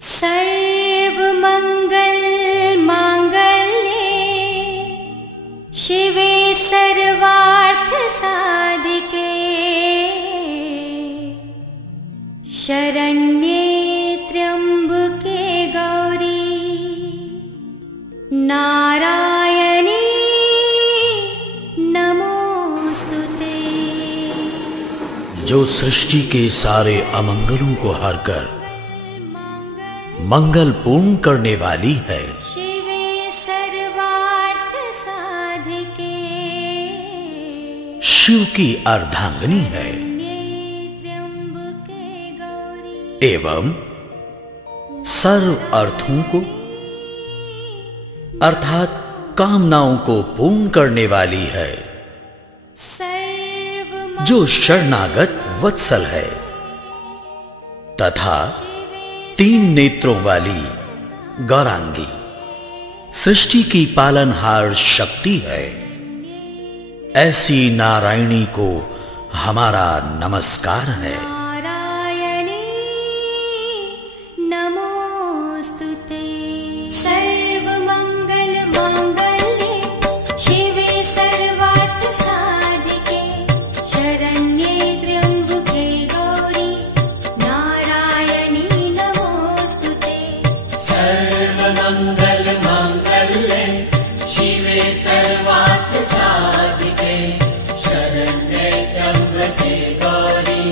सर्वमंगल मांगल्ये शिवे सर्वार्थ साधिके शरण्ये त्र्यंबके गौरी नारायणी नमोस्तुते। जो सृष्टि के सारे अमंगलों को हरकर मंगल पूर्ण करने वाली है, शिवे सर्वार्थ साधिके शिव की अर्धांगिनी है त्र्यंबके गौरी एवं सर्व अर्थों को अर्थात कामनाओं को पूर्ण करने वाली है, जो शरणागत वत्सल है तथा 3 नेत्रों वाली गौरांगी सृष्टि की पालनहार शक्ति है। ऐसी नारायणी को हमारा नमस्कार है। नारायणी नमोस्तुते। सर्वमंगल मांगल्ये शिवे सर्वार्थ साधिके शरण्ये त्र्यंबके गौरी नारायणी नमोस्तुते। सर्वमंगल मांगल्ये शिवे सर्वार्थ साधिके शरण्ये त्र्यंबके गौरी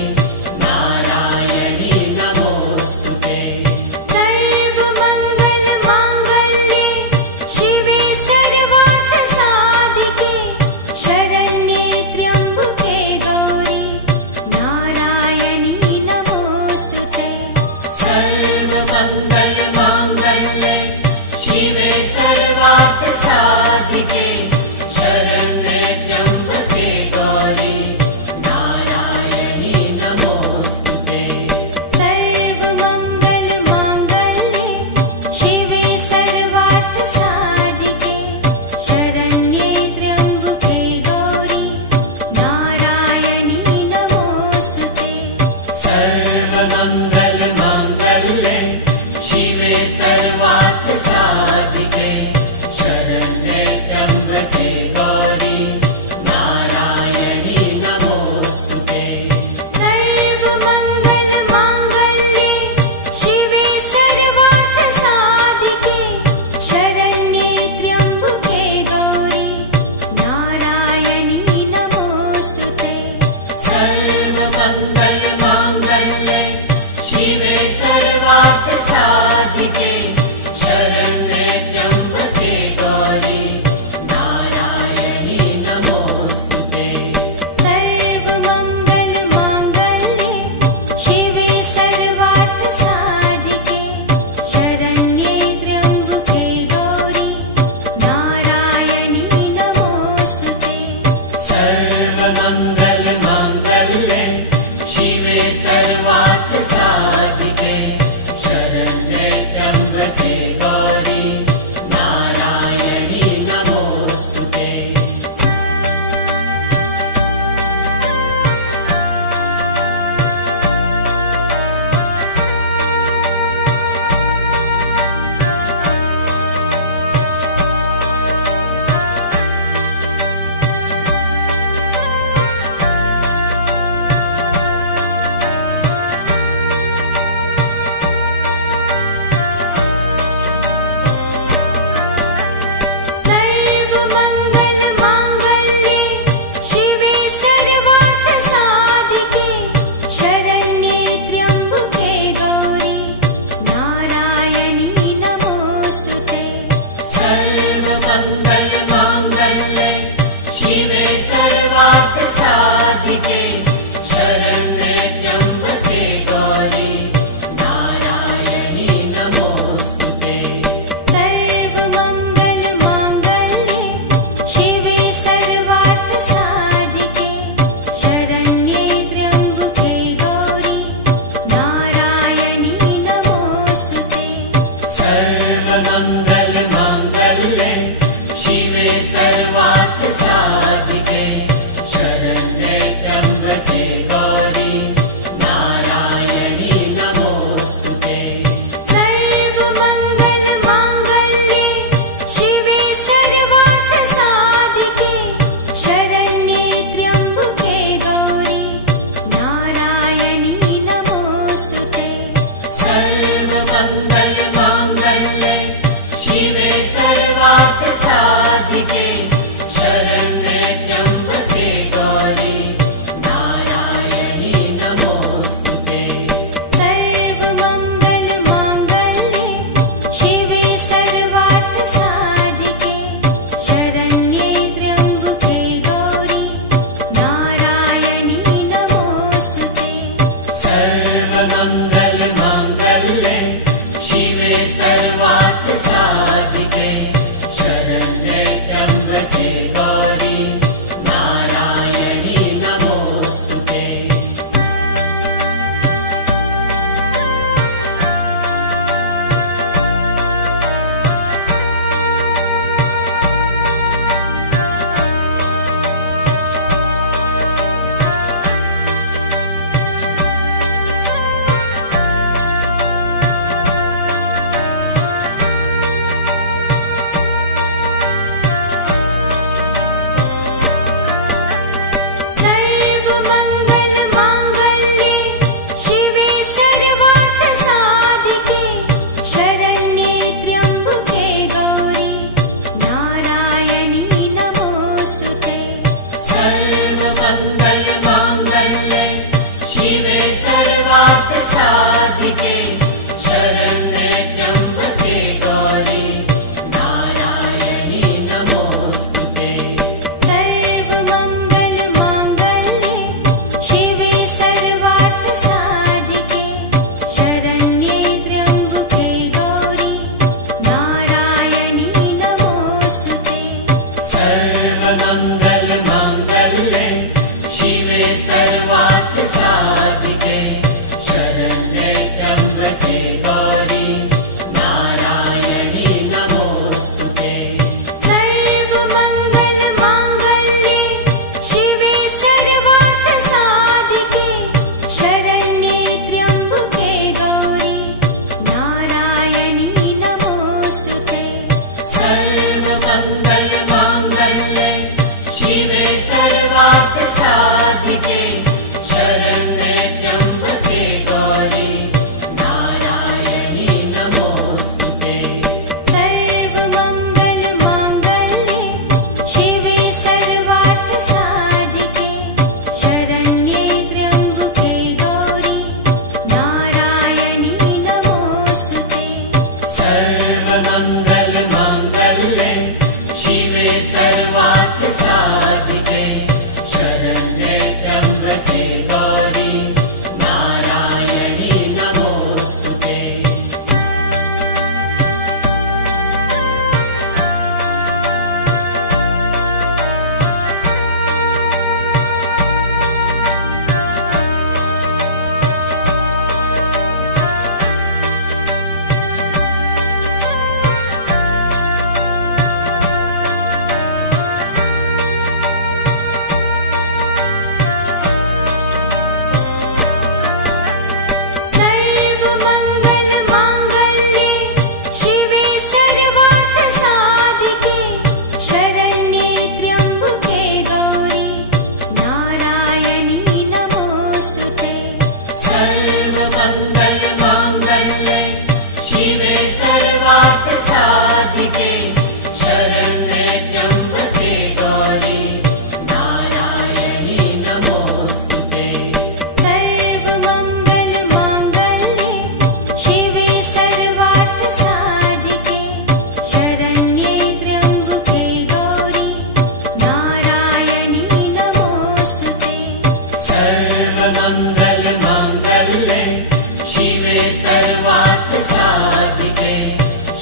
सर्वार्थ साधिके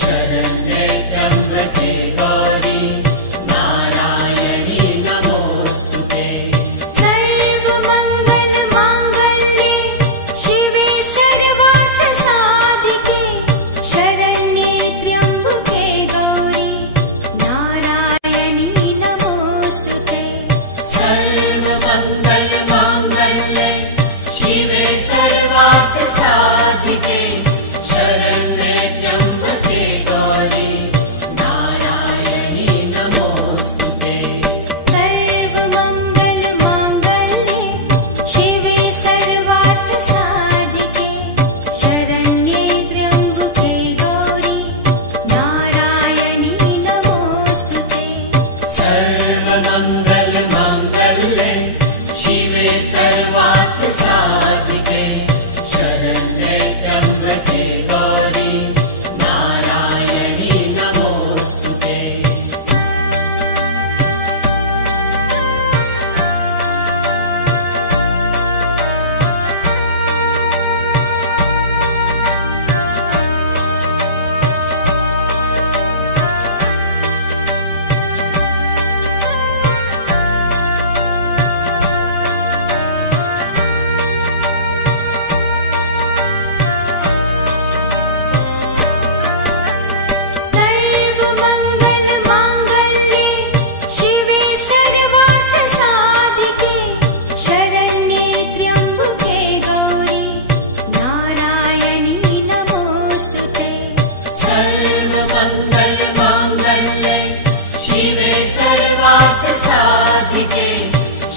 शरण्ये त्र्यम्बके गौरी नारायणी नमोस्तुते। सर्वमंगल मांगल्ये शिवे सर्वार्थ साधिके शरण्ये त्र्यंबके गौरी नारायणी नमोस्तुते। सर्वमंगल मांगल्ये शिवे सर्वार्थ साधिके शरण्ये त्र्यम्बके गौरी नारायणी नमोस्तुते। सर्वमंगल मांगल्ये शिवे सर्वार्थ साधिके शरण्ये त्र्यंबके गौरी नारायणी नमोस्तुते। सर्वमंगल मांगल्ये शिवे सर्वार्थ साधिके शरण्ये त्र्यम्बके गौरी नारायणी नमोस्तुते। सर्वमंगल मांगल्ये शिवे सर्वार्थ साधिके शरण्ये त्र्यंबके गौरी नारायणी नमोस्तुते। सर्वमंगल मांगल्ये शिवे सर्वार्थ साधिके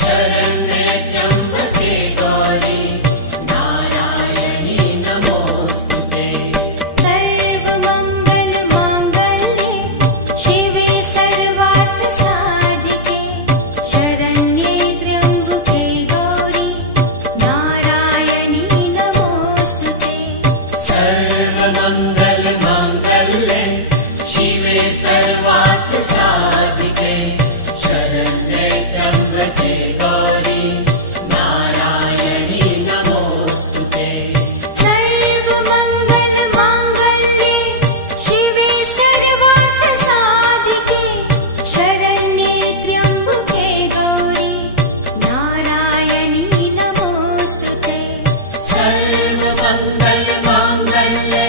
शरण्ये त्र्यम्बके गौरी नारायणी नमोस्तुते। सर्वमंगल मांगल्ये शिवे सर्वार्थ साधिके शरण्ये त्र्यंबके गौरी नारायणी नमोस्तुते। सर्वमंगल मांगल्ये शिवे सर्वार्थ साधिके शरण्ये त्र्यम्बके गौरी नारायणी नमोस्तुते। सर्वमंगल मांगल्ये शिवे सर्वार्थ साधिके शरण्ये त्र्यंबके गौरी नारायणी नमोस्तुते। सर्वमंगल मांगल्ये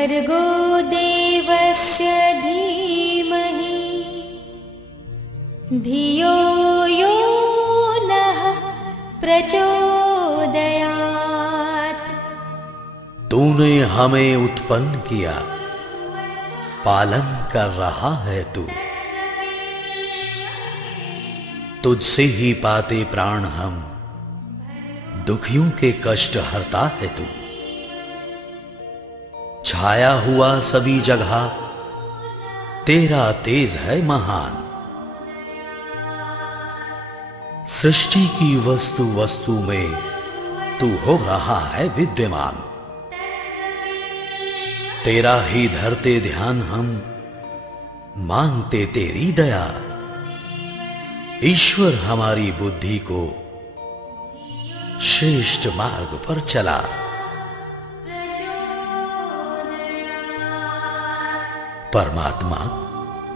भर्गो देवस्य धीमहि धियो यो नः प्रचोदयात्। तूने हमें उत्पन्न किया, पालन कर रहा है तू। तुझसे ही पाते प्राण हम, दुखियों के कष्ट हरता है तू। छाया हुआ सभी जगह, तेरा तेज है महान। सृष्टि की वस्तु वस्तु में तू हो रहा है विद्यमान। तेरा ही धरते ध्यान हम, मांगते तेरी दया। ईश्वर हमारी बुद्धि को श्रेष्ठ मार्ग पर चला। परमात्मा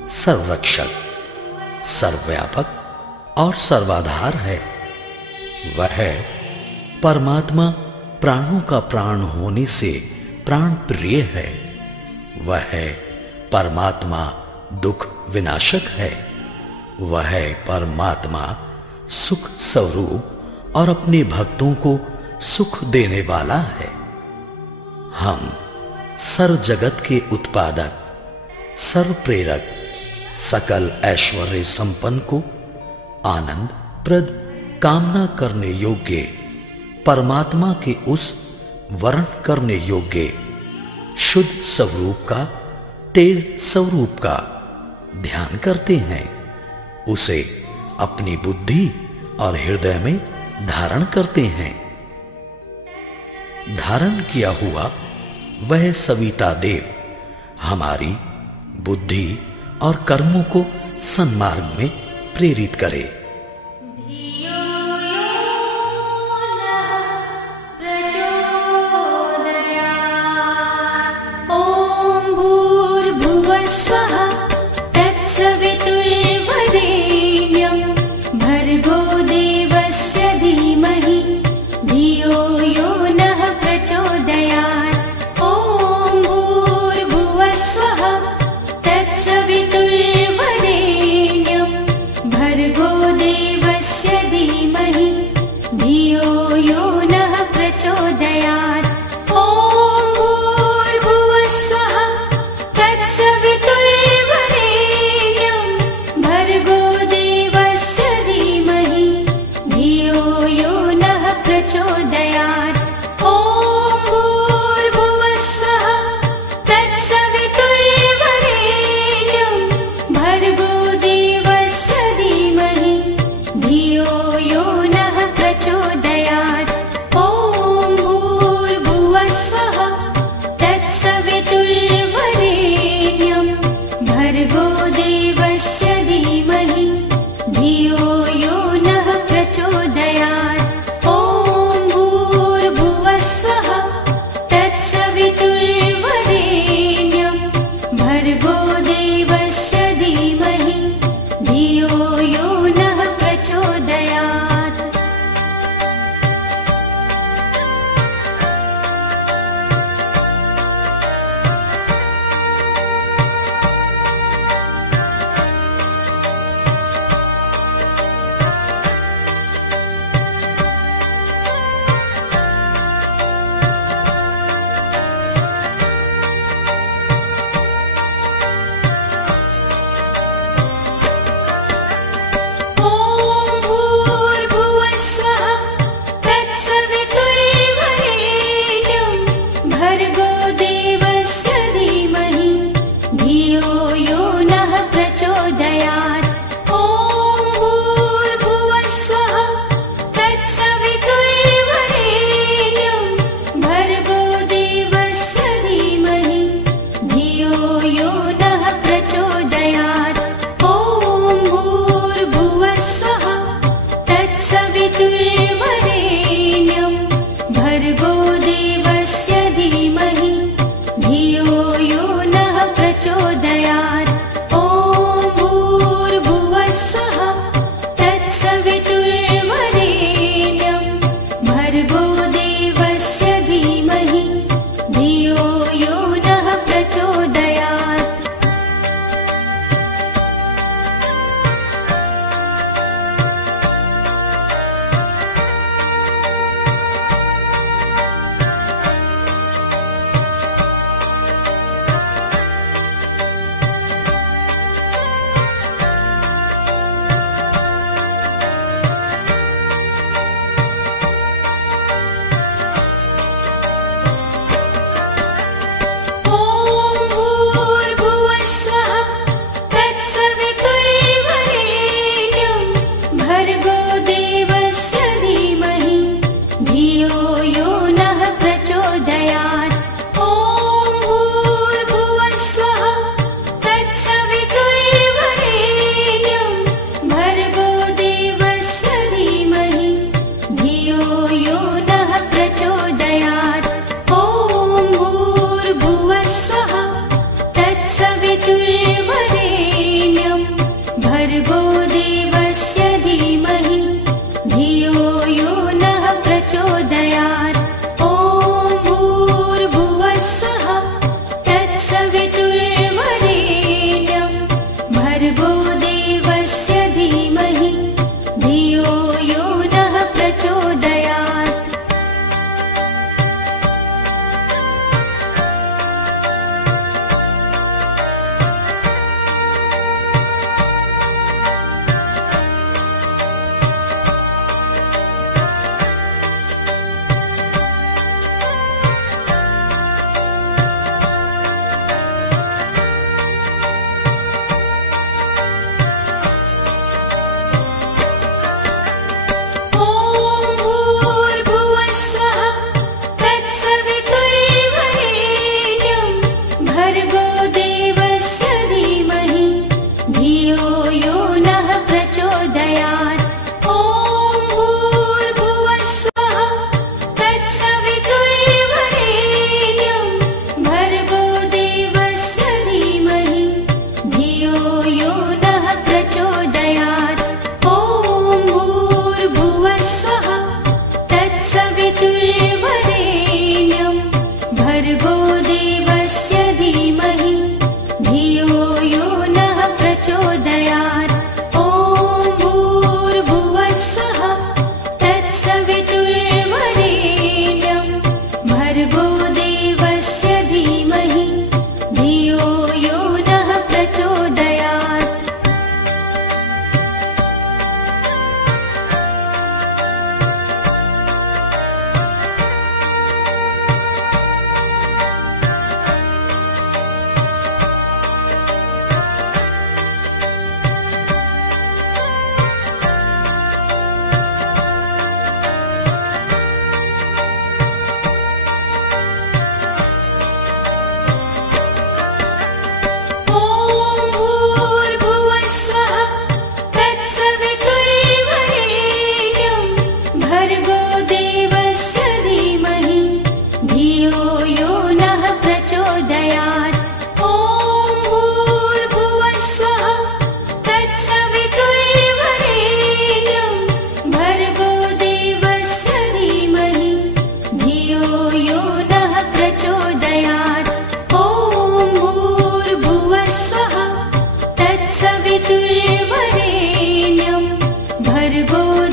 सर्वरक्षक, सर्वव्यापक और सर्वाधार है। वह परमात्मा प्राणों का प्राण होने से प्राण प्रिय है। वह परमात्मा दुख विनाशक है। वह परमात्मा सुख स्वरूप और अपने भक्तों को सुख देने वाला है। हम सर्व जगत के उत्पादक, सर्व प्रेरक, सकल ऐश्वर्य संपन्न को आनंद प्रद कामना करने योग्य परमात्मा के उस वर्ण करने योग्य शुद्ध स्वरूप का, तेज स्वरूप का ध्यान करते हैं। उसे अपनी बुद्धि और हृदय में धारण करते हैं। धारण किया हुआ वह सविता देव हमारी बुद्धि और कर्मों को सन्मार्ग में प्रेरित करे। धियो यो नः प्रचोदयात्। ॐ भूर्भुवः स्वः तत्सवितुर्वरेण्यं भर्गो देवस्य धीमहि धियो यो नः प्रचोदयात्। ॐ भूर्भुवः स्वः तत्सवितुर्वरेण्यं भर्गो देवस्य धीमहि धियो यो नः प्रचोदयात्। ॐ भूर्भुवः स्वः तत्सवितुर्वरेण्यं भर्गो देवस्य धीमहि धियो यो नः प्रचोदयात्। ॐ भूर्भुवः स्वः तत्सवितुर्वरेण्यं भर्गो देवस्य धीमहि धियो यो नः प्रचोदयात्। ॐ भूर्भुवः स्वः तत्सवितुर्वरेण्यं भर्गो देवस्य धीमहि धियो यो नः प्रचोदयात्। ॐ भूर्भुवः स्वः तत्सवितुर्वरेण्यं भर्गो देवस्य धीमहि धियो यो नः प्रचोदयात्।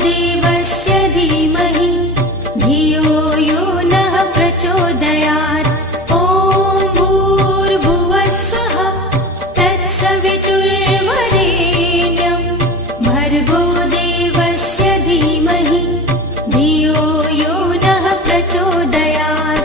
देवस्य धीमहि धियो यो नः प्रचोदयात्। ॐ भूर्भुवः स्वः तत्सवितुर्वरेण्यं भर्गो देवस्य धीमहि धियो यो नः प्रचोदयात्।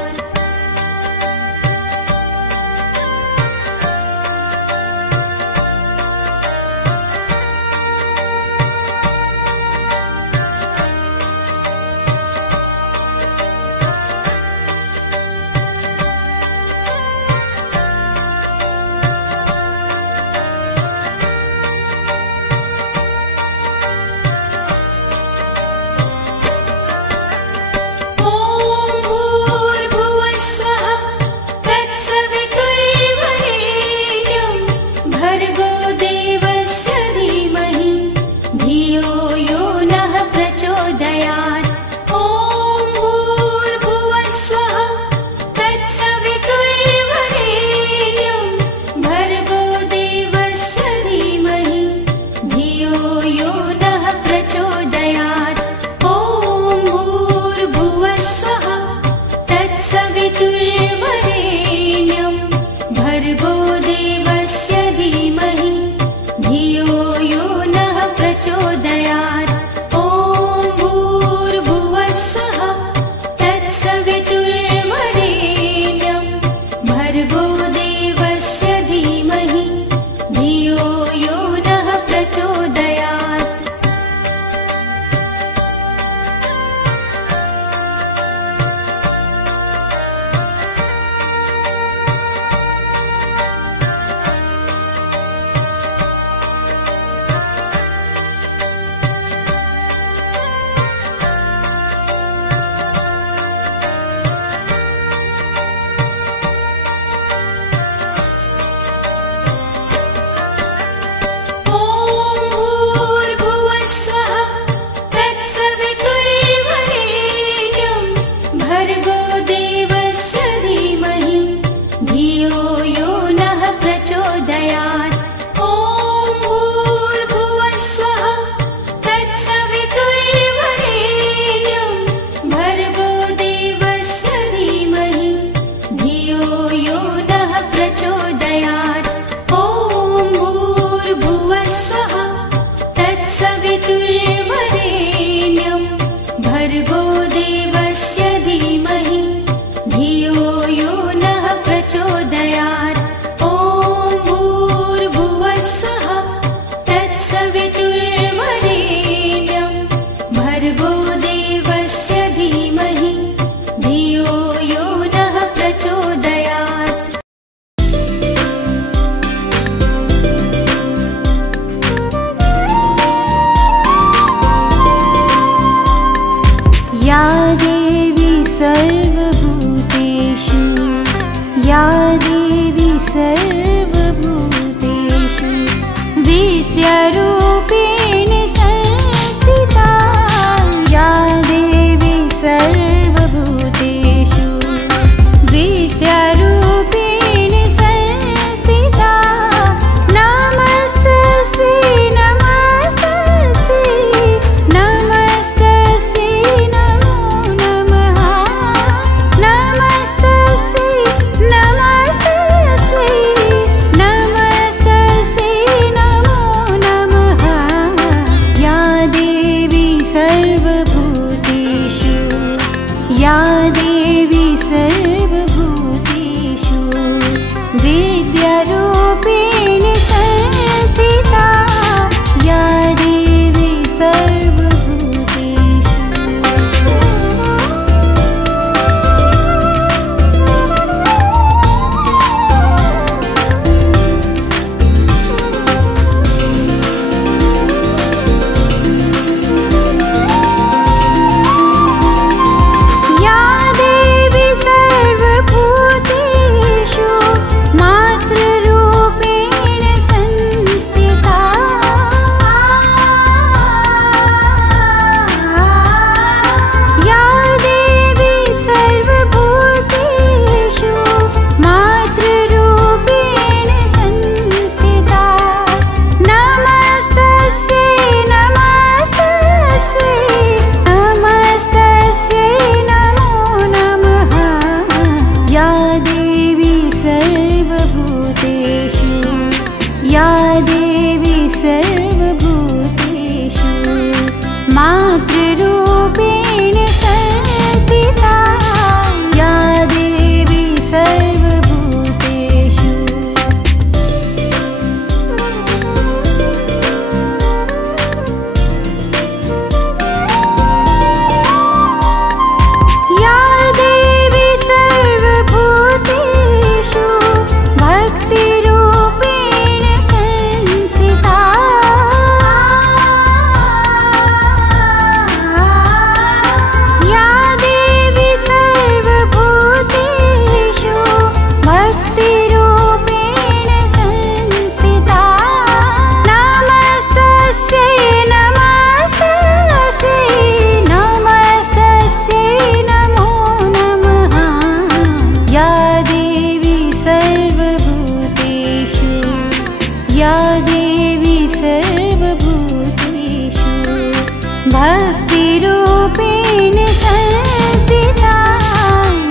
रूपेण संस्थिता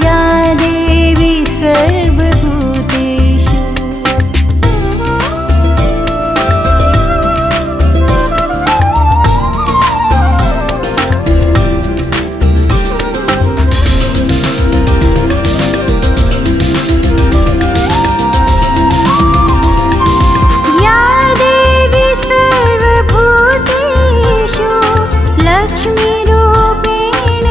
या देवी सर्वभूतेषु। या देवी सर्वभूतेषु लक्ष्मीरूपेण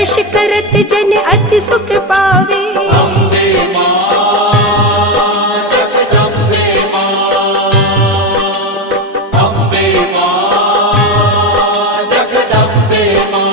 दर्श करत जन अति सुख पावे। अम्बे मां जगदम्बे मां, अम्बे मां जगदम्बे मां।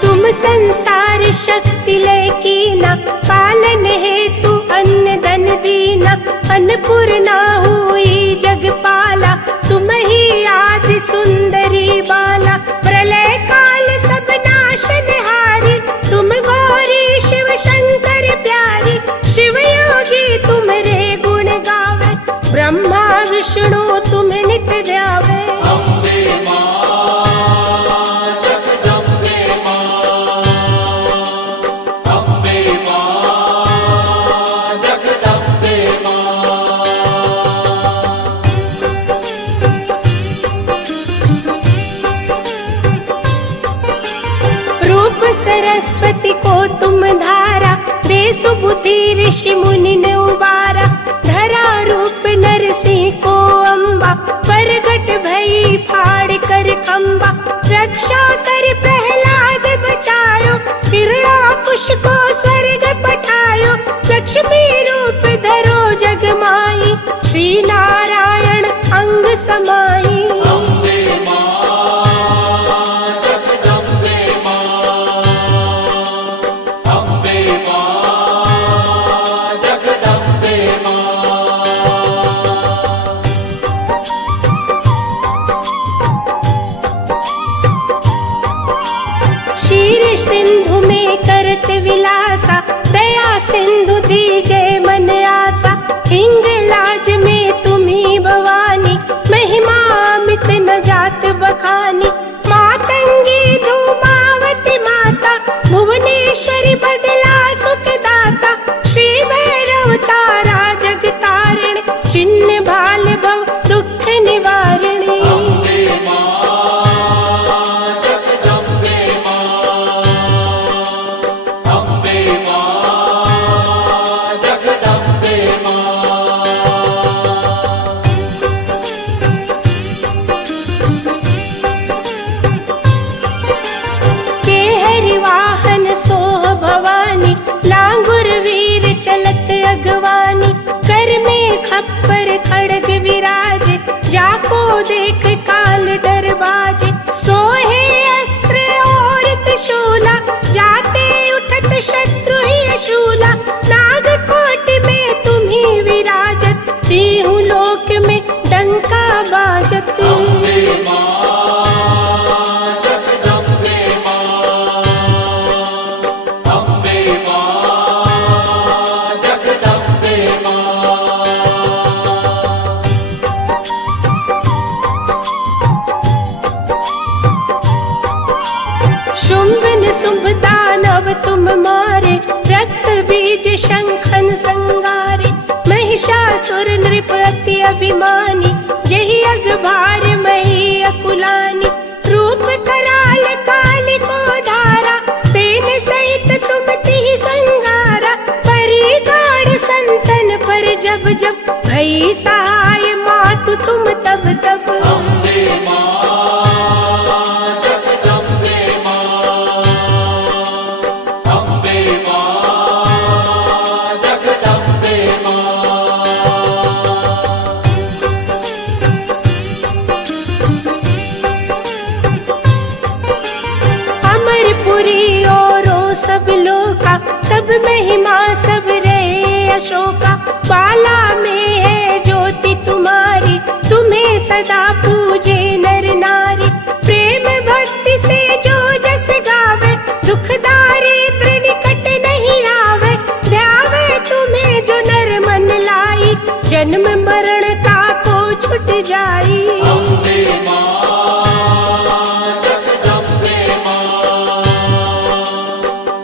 तुम संसार शक्ति लय कीना, पालन हेतु अन्न धन दीना। अन्नपूर्णा हुई जगपाला, तुम ही आदि सुंदरी बाला। प्रलय काल सब नाशनहारी, तुम गौरी शिव शंकर प्यारी। शिव योगी तुम्हारे गुण गावे, ब्रह्मा विष्णु तुम नित ध्यावे। अम्बे मां जगदम्बे मां, अम्बे मां जगदम्बे मां। रूप सरस्वती को तुम धारा, दे सुबुद्धि ऋषि मुनि ने उबारा। धरा रूप नरसिंह को अम्बा, प्रगट भई फाड़ कर खंबा। रक्षा कर प्रहलाद बचायो, हिरण्यकुश को स्वर्ग पठायो। लक्ष्मी रूप धरो जग माई, श्री नारायण अंग समाई। अम्बे मां जगदम्बे मां, अम्बे मां जगदम्बे मां। क्षीर सिंधु में करत विलासा, दया सिंधु दीजय मन आसा। हिंगलाज में तुम्ही भवानी, महिमा अमित न जात बखानी। मातंगी धूमावती माता, भुवनेश्वरी बगला सुख दाता। श्री भैरव तारा जग तारिणी, चिन्ह भाल भव दुख निवारिणी। अम्बे मां जगदम्बे मां, अम्बे मां जगदम्बे मां। के हरि वाहन सोह भवानी, लांगुर वीर चलत अगवानी। कर में खप्पर खड़ग विराज, जाको देख काल डर बाज। सोहे अस्त्र और त्रिशूला, जाते उठत शत्रु ही शूला। नागकोट में तुम्ही विराजत, तीहू लोक में डंका बाजत। अम्बे मां जगदम्बे मां, अम्बे मां जगदम्बे मां। शुंभ निशुंभ दानव तुम मारे, रक्त बीज शंखन संगारे। महिषासुर नृप अति अभिमानी, जहि अगभार मही अकुलानी। रूप कराल काली को धारा, सेन सहित तुम तिहि संगारा। परी गाढ़ संतन पर जब जब, भई सहाय मातु तुम तब तब। अम्बे मां जगदम्बे मां, अम्बे मां जगदम्बे मां। अमरपुरी औरों सब लोका, तब महिमा सब रहे अशोका। बाला में है ज्योति तुम्हारी, तुम्हें सदा पूजे नर नारी। प्रेम भक्ति से जो जस गावे, दुख दारिद्र निकट नहीं आवे। ध्यावे तुम्हें जो नर मन लाई, जन्म मरण ताको छुट जाई। अम्बे मां जगदम्बे मां,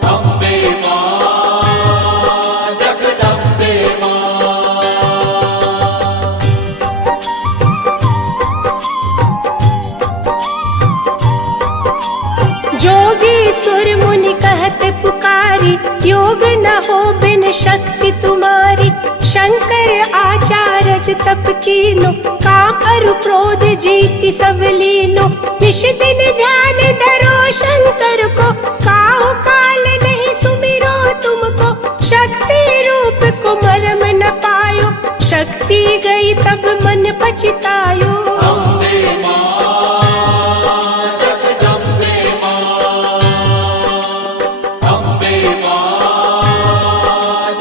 अम्बे मां जगदम्बे मां। जोगी सुर मुनि कहत पुकारी, योग न हो बिन शक्ति तुम्हारी। शंकर आचार्य तप कीनो, काम अरु क्रोध जीति सब लीनो। निश दिन ध्यान धरो शंकर को, काहु काल नहीं सुमिरो तुमको। शक्ति रूप को मरम न पायो, शक्ति गई तब मन पछतायो। अम्बे मां जगदम्बे मां, अम्बे मां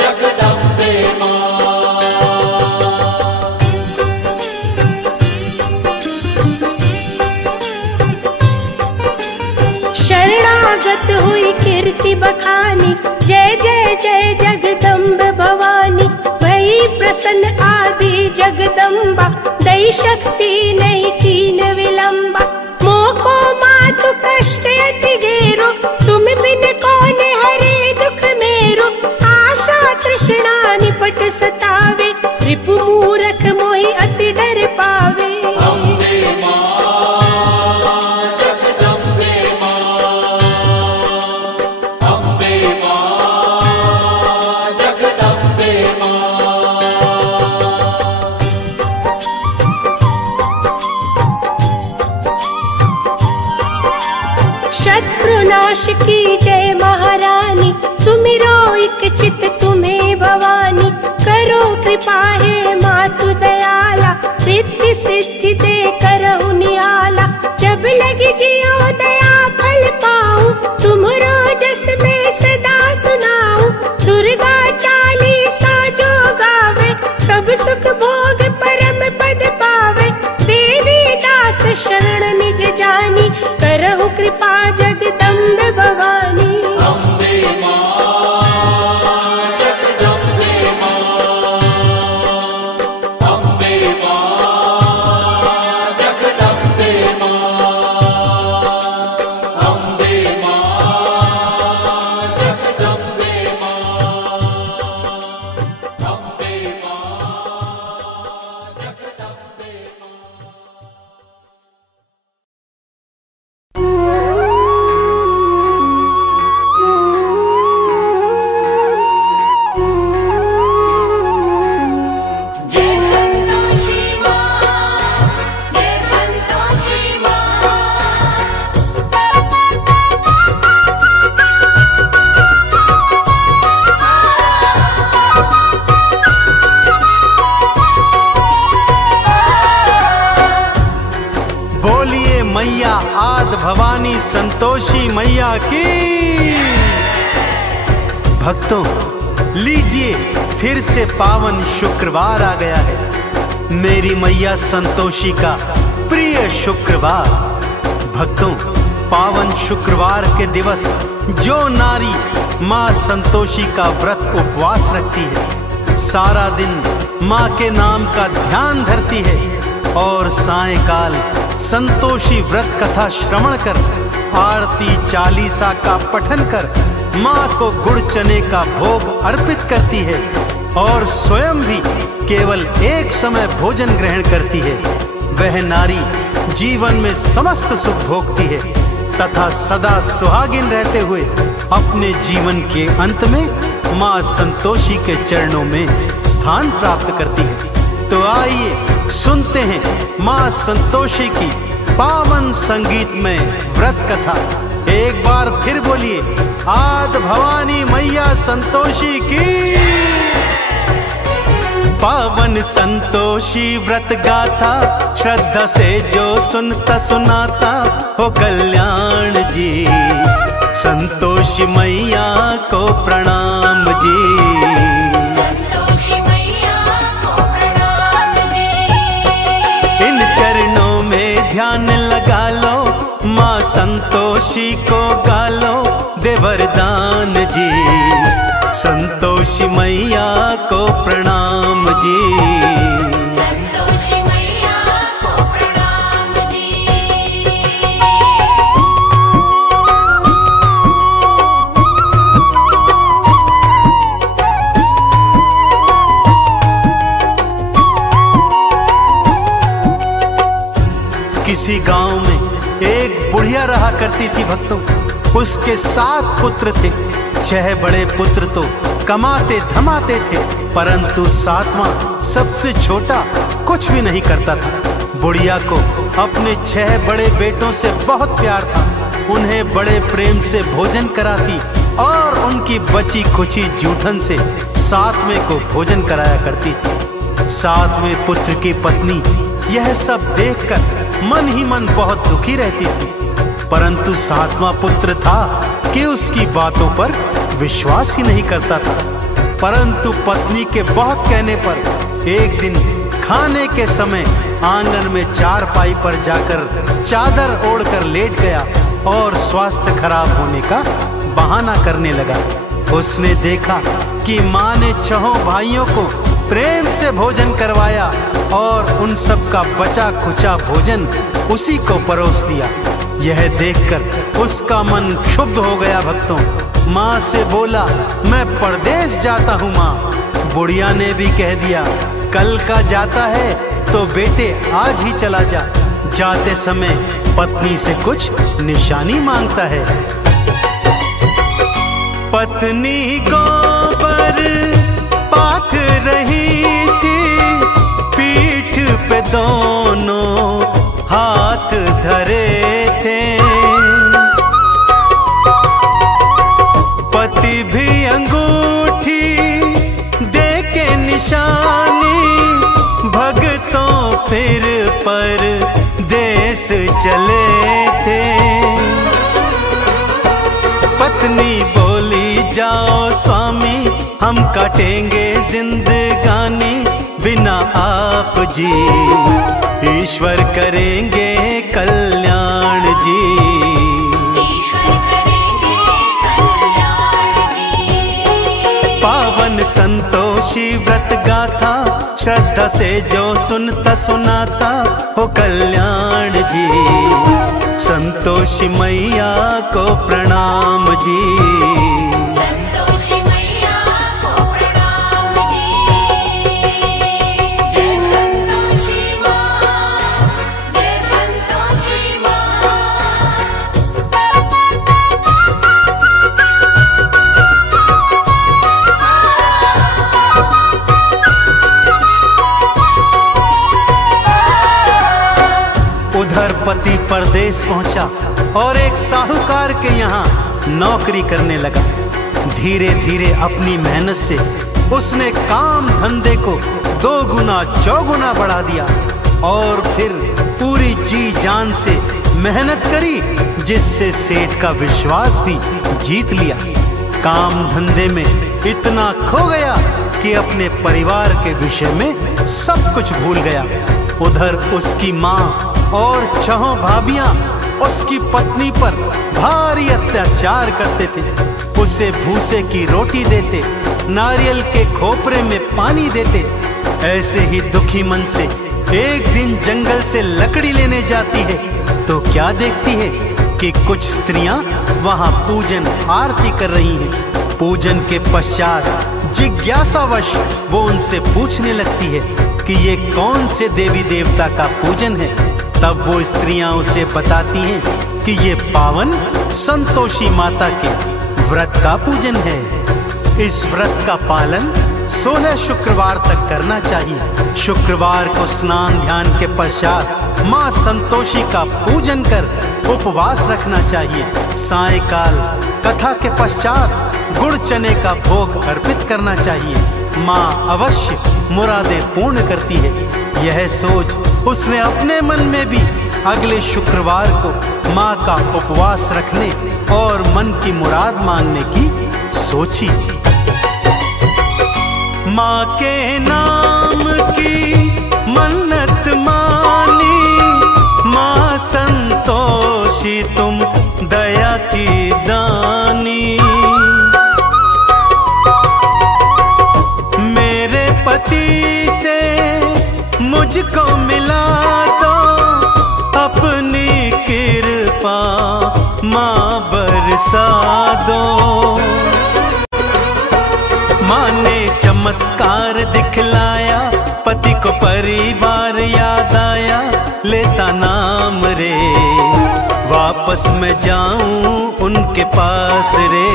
जगदम्बे मां। शरणागत हुई कीर्ति बखानी, जय जय जय जगदम्ब भवानी। भई प्रसन्न आदि जगदम्बा, दई शक्ति नहीं कीन विलंबा। मोको मातु कष्ट अति घेरो, तुम बिन कौन हरे दुख मेरो। आशा तृष्णा निपट सतावे, रिपु मूरख मोहि अति डर पावे। अम्बे मां जगदम्बे मां, अम्बे मां जगदम्बे मां। शत्रुनाश की जय महारानी, सुमिरो इक चित तुम्हें भवानी। करो कृपा है मातु दयाला, रिद्धि सिद्धि दे करहु नियाला। जब लगी जियो दया फल पाऊं, तुमरो जस में सदा सुनाऊं। दुर्गा चालीसा जो गावे, सब सुख भोग परम पद पावे। देवी दास शरण निज जानी, करहु कृपा जगदम्ब भवानी। अम्बे मां जगदम्बे मां, अम्बे मां जगदम्बे मां, अम्बे मां जगदम्बे मां, अम्बे मां जगदम्बे जय संतोषी मां, जय संतोषी मां। बोलिए मैया आद भवानी संतोषी मैया की। भक्तों लीजिए, फिर से पावन शुक्रवार आ गया है, मेरी मैया संतोषी का प्रिय शुक्रवार। भक्तों पावन शुक्रवार के दिवस जो नारी माँ संतोषी का व्रत उपवास रखती है, सारा दिन माँ के नाम का ध्यान धरती है और सायंकाल संतोषी व्रत कथा श्रवण कर, आरती चालीसा का पठन कर माँ को गुड़ चने का भोग अर्पित करती है और स्वयं भी केवल एक समय भोजन ग्रहण करती है। वह नारी जीवन में समस्त सुख भोगती है तथा सदा सुहागिन रहते हुए अपने जीवन के अंत में माँ संतोषी के चरणों में स्थान प्राप्त करती है। तो आइए सुनते हैं माँ संतोषी की पावन संगीत में व्रत कथा। एक बार फिर बोलिए, आद भवानी मैया संतोषी की। पावन संतोषी व्रत गाथा, श्रद्धा से जो सुनता सुनाता हो कल्याण जी। संतोषी मैया को प्रणाम जी। संतोषी मैया को प्रणाम जी। इन चरणों में ध्यान लगा लो, माँ संतोषी को गालो दे वरदान जी। संतोषी मैया को प्रणाम जी। संतोषी मैया को प्रणाम जी। किसी गांव में एक बुढ़िया रहा करती थी भक्तों। उसके 7 पुत्र थे 6 बड़े पुत्र तो कमाते धमाते थे, परंतु 7वां सबसे छोटा कुछ भी नहीं करता था। बुढ़िया को अपने 6 बड़े बेटों से बहुत प्यार था। उन्हें बड़े प्रेम से भोजन कराती और उनकी बची खुची जूठन से 7वें को भोजन कराया करती थी। 7वें पुत्र की पत्नी यह सब देखकर मन ही मन बहुत दुखी रहती थी, परंतु 7वां पुत्र था कि उसकी बातों पर विश्वास ही नहीं करता था। परंतु पत्नी के बहुत कहने पर एक दिन खाने के समय आंगन में चारपाई पर जाकर चादर ओढ़कर लेट गया और स्वास्थ्य खराब होने का बहाना करने लगा। उसने देखा कि माँ ने 6 भाइयों को प्रेम से भोजन करवाया और उन सब का बचा खुचा भोजन उसी को परोस दिया। यह देखकर उसका मन क्षुब्ध हो गया। भक्तों, माँ से बोला, मैं परदेश जाता हूँ माँ। बुढ़िया ने भी कह दिया, कल का जाता है तो बेटे आज ही चला जा। जाते समय पत्नी से कुछ निशानी मांगता है। पत्नी गोबर पाथ रही थी, पीठ पे दोनों हाथ धरे थे। पति भी अंगूठी दे के निशानी, भगतों फिर पर देश चले थे। पत्नी बोली, जाओ स्वामी हम काटेंगे जिंदगानी, बिना आप जी ईश्वर करेंगे कल्याण जी। ईश्वर करेंगे कल्याण जी। पावन संतोषी व्रत गाथा, श्रद्धा से जो सुनता सुनाता हो कल्याण जी। संतोषी मैया को प्रणाम जी। संतोषी मैया को प्रणाम जी। जय संतोषी माँ, जय संतोषी माँ। उधर पति परदेश पहुंचा और एक साहूकार के यहाँ नौकरी करने लगा। धीरे धीरे अपनी मेहनत से उसने काम धंधे को 2 गुना 4 गुना बढ़ा दिया और फिर पूरी जी जान से मेहनत करी, जिससे सेठ का विश्वास भी जीत लिया। काम धंधे में इतना खो गया कि अपने परिवार के विषय में सब कुछ भूल गया। उधर उसकी माँ और 6 भाभियां उसकी पत्नी पर भारी अत्याचार करते थे। उसे भूसे की रोटी देते, नारियल के खोपरे में पानी देते। ऐसे ही दुखी मन से एक दिन जंगल से लकड़ी लेने जाती है तो क्या देखती है कि कुछ स्त्रियां वहां पूजन आरती कर रही हैं। पूजन के पश्चात जिज्ञासावश वो उनसे पूछने लगती है कि ये कौन से देवी देवता का पूजन है। तब वो स्त्रियां उसे बताती हैं कि ये पावन संतोषी माता के व्रत का पूजन है। इस व्रत का पालन 16 शुक्रवार तक करना चाहिए। शुक्रवार को स्नान ध्यान के पश्चात माँ संतोषी का पूजन कर उपवास रखना चाहिए। सायंकाल कथा के पश्चात गुड़ चने का भोग अर्पित करना चाहिए। माँ अवश्य मुरादें पूर्ण करती है। यह सोच उसने अपने मन में भी अगले शुक्रवार को माँ का उपवास रखने और मन की मुराद मांगने की सोची। माँ के नाम की मन्नत मानी, माँ संतोषी तुम दया की दानी। मेरे पति से मुझको मिला दो, अपनी कृपा माँ बरसा दो। माँ ने चमत्कार दिखलाया, पति को परिवार याद आया। लेता नाम रे, वापस मैं जाऊं उनके पास रे।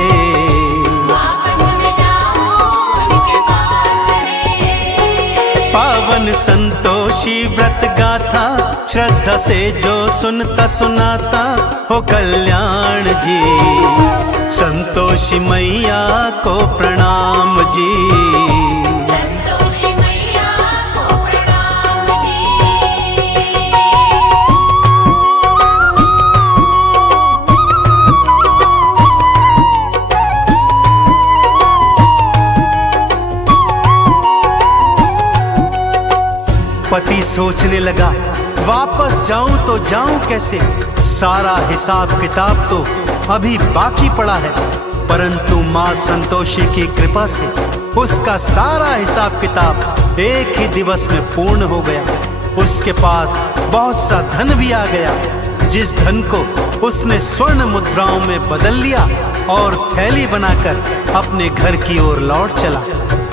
संतोषी व्रत गाथा, श्रद्धा से जो सुनता सुनाता हो कल्याण जी। संतोषी मैया को प्रणाम जी। संतोषी मैया को प्रणाम जी। पति सोचने लगा, वापस जाऊं तो जाऊं कैसे, सारा हिसाब किताब तो अभी बाकी पड़ा है। परंतु मां संतोषी की कृपा से उसका सारा हिसाब किताब एक ही दिवस में पूर्ण हो गया। उसके पास बहुत सा धन भी आ गया, जिस धन को उसने स्वर्ण मुद्राओं में बदल लिया और थैली बनाकर अपने घर की ओर लौट चला।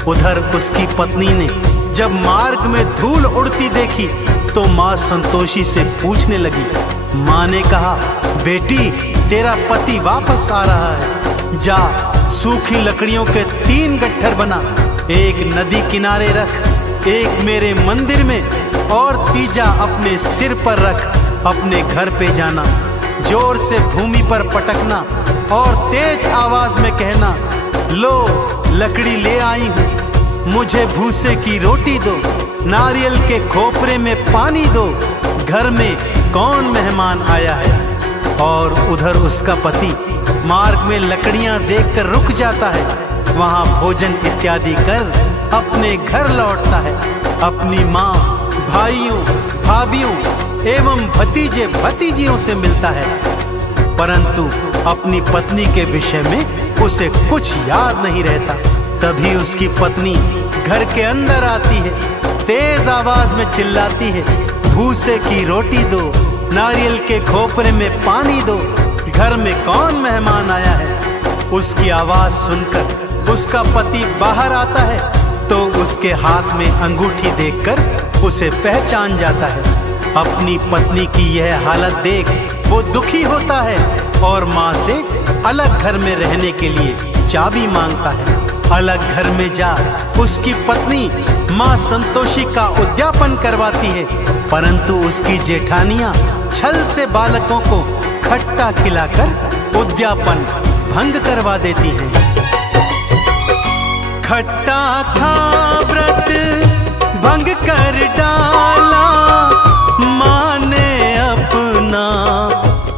उधर उसकी पत्नी ने जब मार्ग में धूल उड़ती देखी तो मां संतोषी से पूछने लगी। मां ने कहा, बेटी तेरा पति वापस आ रहा है, जा सूखी लकड़ियों के 3 गट्ठर बना, एक नदी किनारे रख, एक मेरे मंदिर में और तीजा अपने सिर पर रख। अपने घर पे जाना, जोर से भूमि पर पटकना और तेज आवाज में कहना, लो लकड़ी ले आई हूं, मुझे भूसे की रोटी दो, नारियल के खोपरे में पानी दो, घर में कौन मेहमान आया है। और उधर उसका पति मार्ग में लकड़ियां देखकर रुक जाता है, वहां भोजन इत्यादि कर अपने घर लौटता है। अपनी माँ, भाइयों, भाभियों एवं भतीजे भतीजियों से मिलता है, परंतु अपनी पत्नी के विषय में उसे कुछ याद नहीं रहता। तभी उसकी पत्नी घर के अंदर आती है, तेज आवाज में चिल्लाती है, भूसे की रोटी दो, नारियल के खोपरे में पानी दो, घर में कौन मेहमान आया है। उसकी आवाज सुनकर उसका पति बाहर आता है तो उसके हाथ में अंगूठी देखकर उसे पहचान जाता है। अपनी पत्नी की यह हालत देख वो दुखी होता है और माँ से अलग घर में रहने के लिए चाबी मांगता है। अलग घर में जा उसकी पत्नी माँ संतोषी का उद्यापन करवाती है, परंतु उसकी जेठानियां छल से बालकों को खट्टा खिलाकर उद्यापन भंग करवा देती हैं। खट्टा था व्रत भंग कर डाला, माँ ने अपना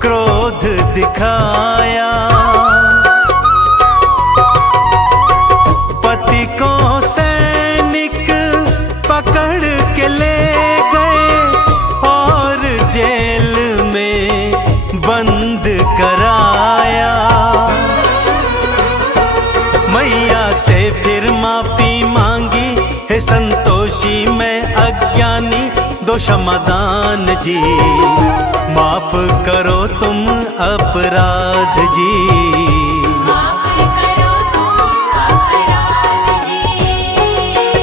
क्रोध दिखाया। पति को सैनिक पकड़ के ले गए और जेल में बंद कराया। मैया से फिर माफी मांगी, हे संतोषी मैं अज्ञानी दो क्षमादान जी, माफ करो तुम अपराध जी।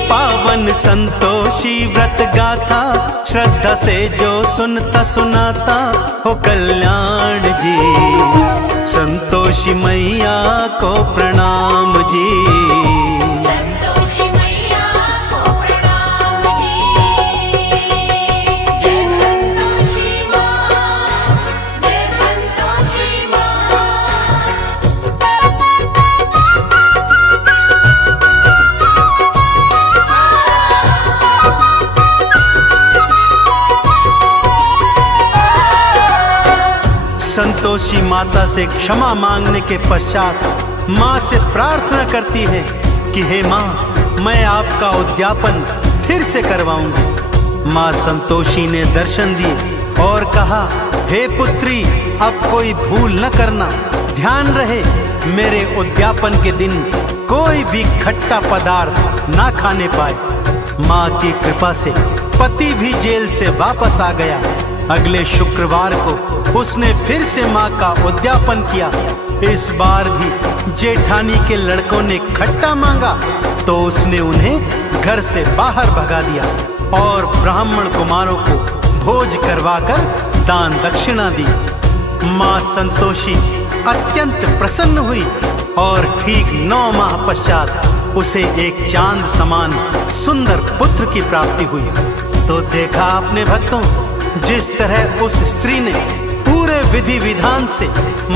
पावन संतोषी व्रत गाथा, श्रद्धा से जो सुनता सुनाता हो कल्याण जी। संतोषी मैया को प्रणाम जी। संतोषी मैया को प्रणाम जी। जय संतोषी माँ, जय संतोषी माँ। संतोषी माता से क्षमा मांगने के पश्चात माँ से प्रार्थना करती है कि हे माँ, मैं आपका उद्यापन फिर से करवाऊंगी। माँ संतोषी ने दर्शन दिए और कहा, हे पुत्री, अब कोई भूल न करना, ध्यान रहे मेरे उद्यापन के दिन कोई भी खट्टा पदार्थ ना खाने पाए। माँ की कृपा से पति भी जेल से वापस आ गया। अगले शुक्रवार को उसने फिर से माँ का उद्यापन किया। इस बार भी जेठानी के लड़कों ने खट्टा मांगा तो उसने उन्हें घर से बाहर भगा दिया और ब्राह्मण कुमारों को भोज करवाकर दान दक्षिणा दी। माँ संतोषी अत्यंत प्रसन्न हुई और ठीक 9 माह पश्चात उसे एक चांद समान सुंदर पुत्र की प्राप्ति हुई। तो देखा आपने भक्तों, जिस तरह उस स्त्री ने पूरे विधि विधान से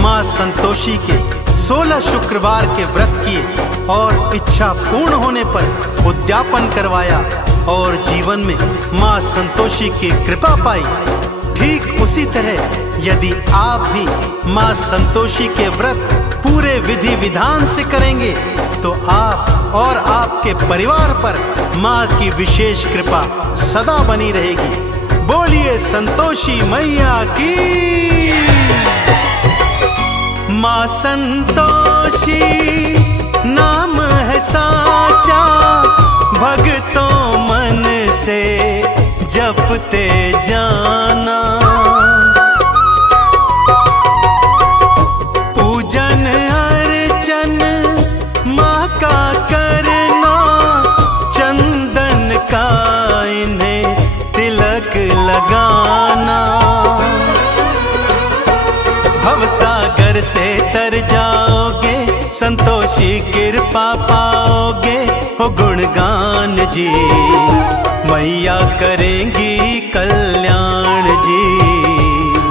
माँ संतोषी के 16 शुक्रवार के व्रत किए और इच्छा पूर्ण होने पर उद्यापन करवाया और जीवन में माँ संतोषी की कृपा पाई, ठीक उसी तरह यदि आप भी माँ संतोषी के व्रत पूरे विधि विधान से करेंगे तो आप और आपके परिवार पर माँ की विशेष कृपा सदा बनी रहेगी। बोलिए संतोषी मैया की। माँ संतोषी नाम है साचा, भक्तों मन से जपते जाना। पूजन अर्चन माँ का करना, चंदन का इन्हें तिलक लगाना। भवसागर से तर जाओगे, संतोषी कृपा पाओगे। हो गुणगान जी, मैया करेंगी कल्याण जी।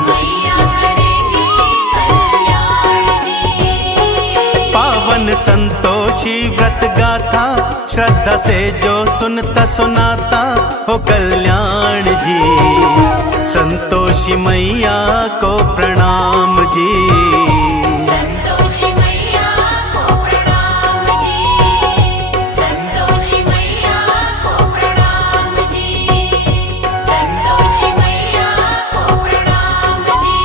मैया करेंगी कल्याण जी। पावन संतोषी व्रत गाथा, श्रद्धा से जो सुनता सुनाता हो कल्याण जी। संतोषी मैया को प्रणाम जी। संतोषी मैया को प्रणाम जी। संतोषी मैया को प्रणाम जी। संतोषी मैया को प्रणाम जी।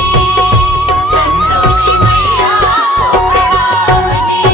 संतोषी मैया को प्रणाम जी।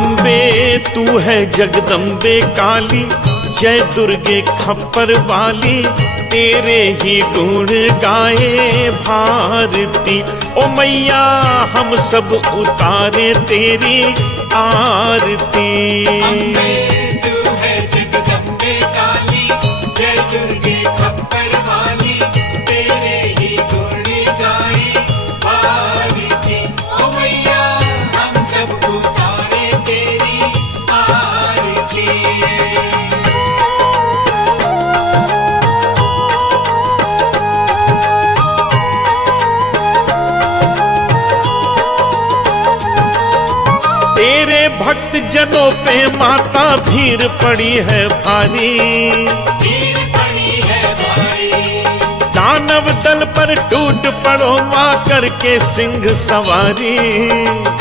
अम्बे तू है जगदम्बे काली, जय दुर्गे खप्पर वाली, तेरे ही गुण गाए भारती। ओ मैया हम सब उतारे तेरी आरती। अम्बे तू है जगदम्बे काली, जय दुर्गे खप्पर वाली, तेरे ही गुण गाए भारती। ओ मैया हम सब उतारे तेरी आरती। तेरे भक्त जनों पे माता भीड़ पड़ी है भारी, भीड़ पड़ी है भारी, दानव दल पर टूट पड़ो माँ करके सिंह सवारी।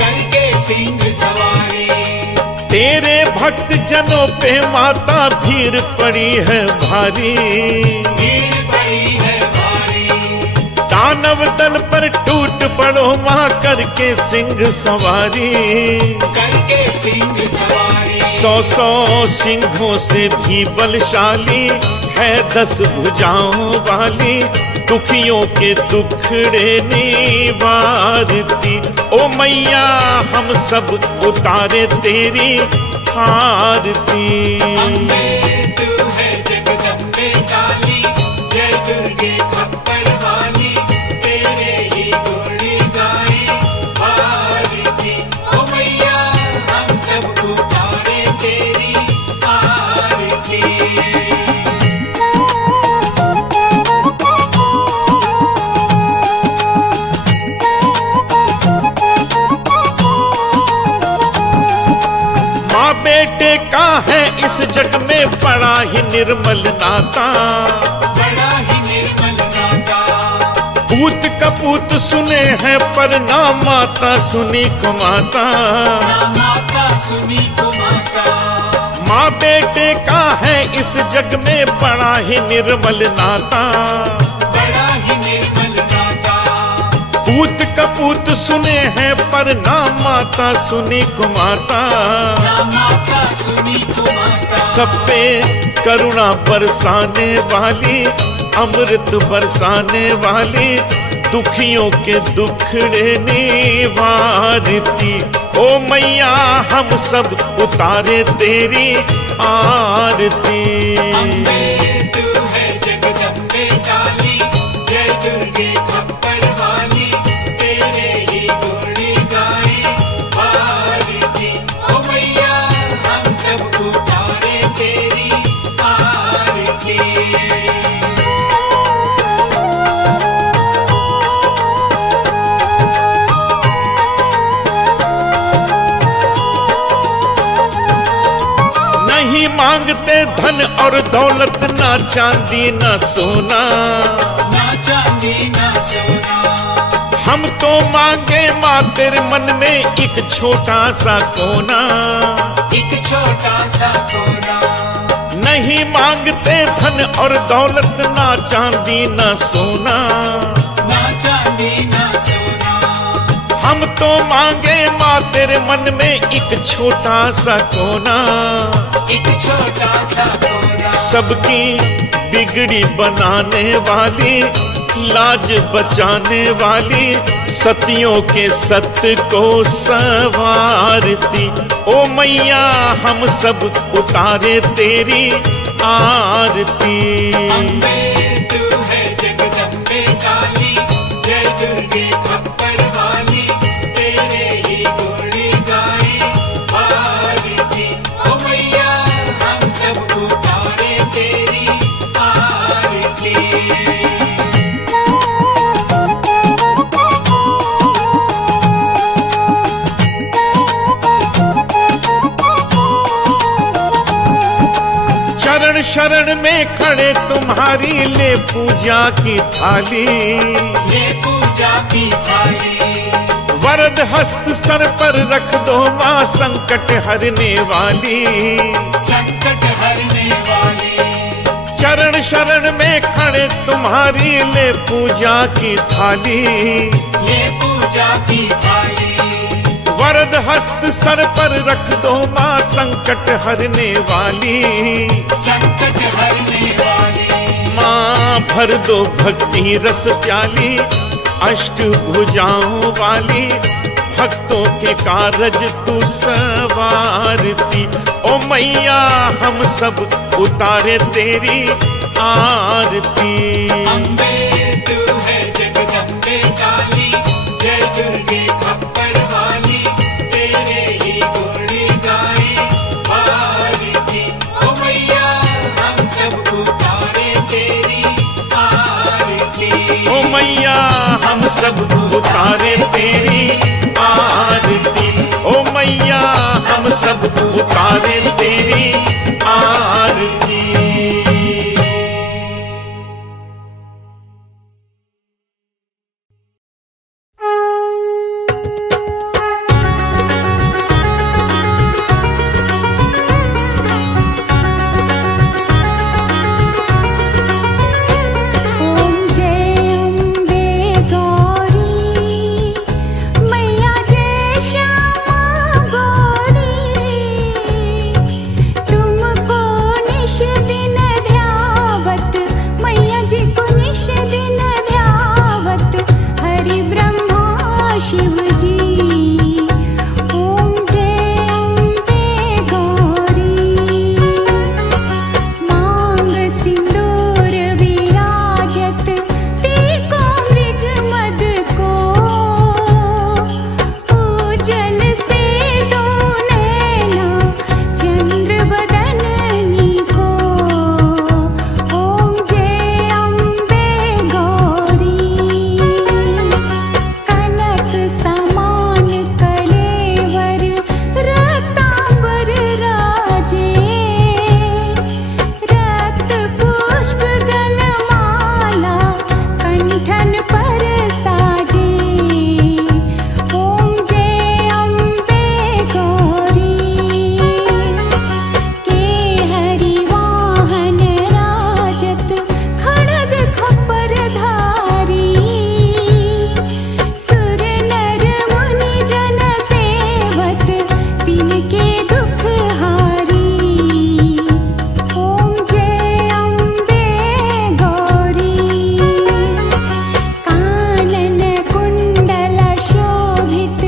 करके सिंह सवारी। तेरे भक्त जनों पे माता भीड़ पड़ी है भारी, भीड़ पड़ी है भारी, दानव दल पर टूट पड़ो माँ करके सिंह सवारी। करके सिंह सवारी। 100 सिंहों से भी बलशाली है 10 भुजाओं वाली, दुखियों के दुखड़े निवारती। ओ मैया हम सब उतारे तेरी आरती। अम्बे तू है जगदम्बे काली, जय दुर्गे खप्पर वाली, तेरे ही गुण गाए भारती। ओ मैया हम सब उतारे तेरी आरती। माँ बेटे का है इस जग में बड़ा ही निर्मल नाता, बड़ा ही निर्मल नाता, पूत कपूत सुने हैं पर ना माता सुनी को माता। ना माता सुनी को माता। माँ बेटे का है इस जग में बड़ा ही निर्मल नाता, बड़ा ही निर्मल नाता, पूत कपूत सुने हैं पर ना माता सुनी को माता। ना माता सुनी को माता। सब पे करुणा बरसाने वाली, अमृत बरसाने वाली, दुखियों के दुखड़े निवारती। ओ मैया हम सब उतारे तेरी आरती। अम्बे तू है जगदम्बे काली, जय दुर्गे खप्पर वाली, तेरे ही गुण गाए भारती। ओ मैया हम सब उतारे तेरी आरती। नहीं मांगते धन और दौलत, ना चांदी ना सोना, ना चांदी ना सोना, हम तो मांगे माँ तेरे मन में एक छोटा सा कोना। एक छोटा सा कोना। नहीं मांगते धन और दौलत, ना चांदी ना सोना, ना चांदी ना सोना, हम तो मांगे माँ तेरे मन में एक छोटा सा कोना। एक छोटा सा कोना। सबकी बिगड़ी बनाने वाली, लाज बचाने वाली, सतियों के सत्य को संवारती। ओ मैया हम सब उतारे तेरी आरती। अम्बे तू है जगदम्बे काली, जय दुर्गे खप्पर वाली, तेरे ही गुण गाए भारती। ओ मैया हम सब उतारे तेरी आरती। शरण शरण में खड़े तुम्हारी ले पूजा की थाली, ये पूजा की थाली, वरद हस्त सर पर रख दो माँ संकट हरने वाली। संकट हरने वाली, चरण शरण में खड़े तुम्हारी ले पूजा की थाली, ये पूजा की थाली, वरद मस्त सर पर रख दो माँ संकट हरने वाली। संकट हरने वाली माँ भर दो भक्ति रस प्याली, अष्ट भुजाओं वाली भक्तों के कारज तू सवारती। ओ मैया हम सब उतारे तेरी आरती। अम्बे तू है जगदम्बे काली, जय दुर्गे खप्पर वाली, तेरे ही गुण गाए आरती। ओ मैया हम सब उतारे तेरी आरती। ओ मैया हम सब उतारे तेरी आरती। ओ मैया हम सब उतारे तेरी आरती। ओम जय अम्बे गौरी, मैया जय श्यामा गौरी। तुमको निश दिन ध्यावत, मैया जी को निश दिन ध्यावत, हरि ब्रह्मा शिव जी। ओम जय अम्बे गौरी, मांग सिंदूर विराजत, टीको मृग मद को, उजल से दो नैना चंद्र बदननी को। ओम जय अम्बे गौरी, कनक समान कलेवर रतांबर राजे, रक्त पुष्प गलमाला कंठन पर साजे। ओम जय अम्बे गौरी, के हरि वाहन राजत, खड़ग खपर धारी, सुर नर मुनि जन सेवत, तिनके दुख हारी। ओम जय अम्बे गौरी, कानन कुंडल शोभित,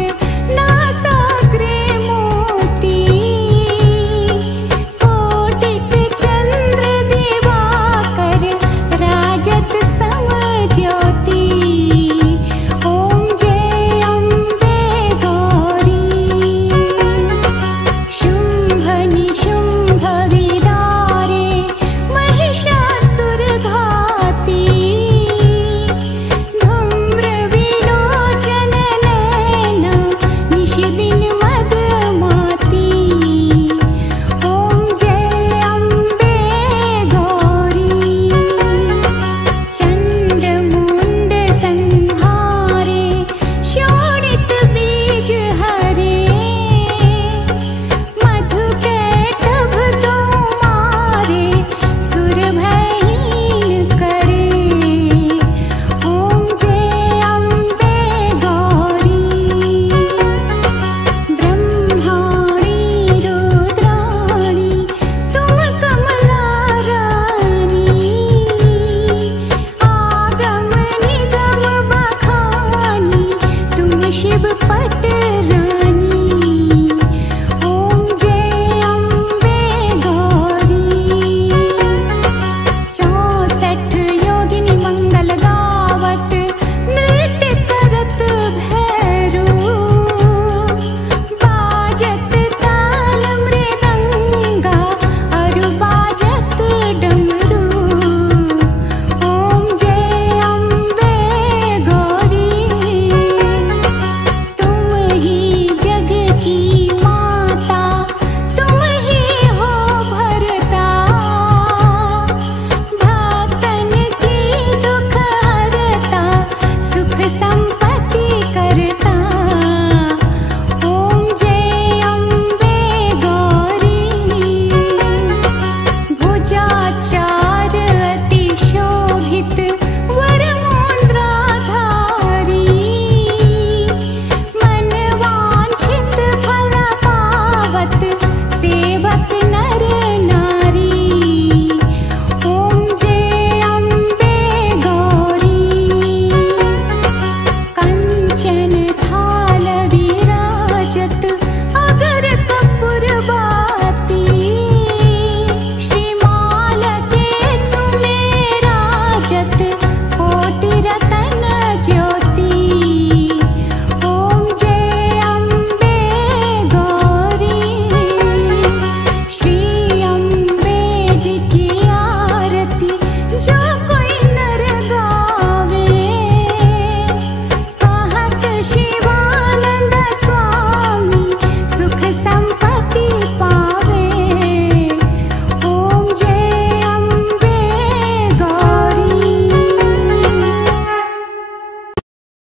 नासाग्रे मोती, कोटिक चंद्र दिवाकर, राजत सम ज्योति। ओम जय अम्बे गौरी, शुंभ निशुंभ विदारे, महिषासुर घाती, धूम्र विलोचन नैना, निश दिन मदमाती। ओम जय अम्बे गौरी, चंड मुंड संहारे, शोणित बीज हरे, मधु कैटभ दो मारे, सुर भयहीन करे। ओम जय अम्बे गौरी, ब्रह्माणी रुद्राणी, तुम कमला रानी, आगम निगम बखानी, तुम शिव पट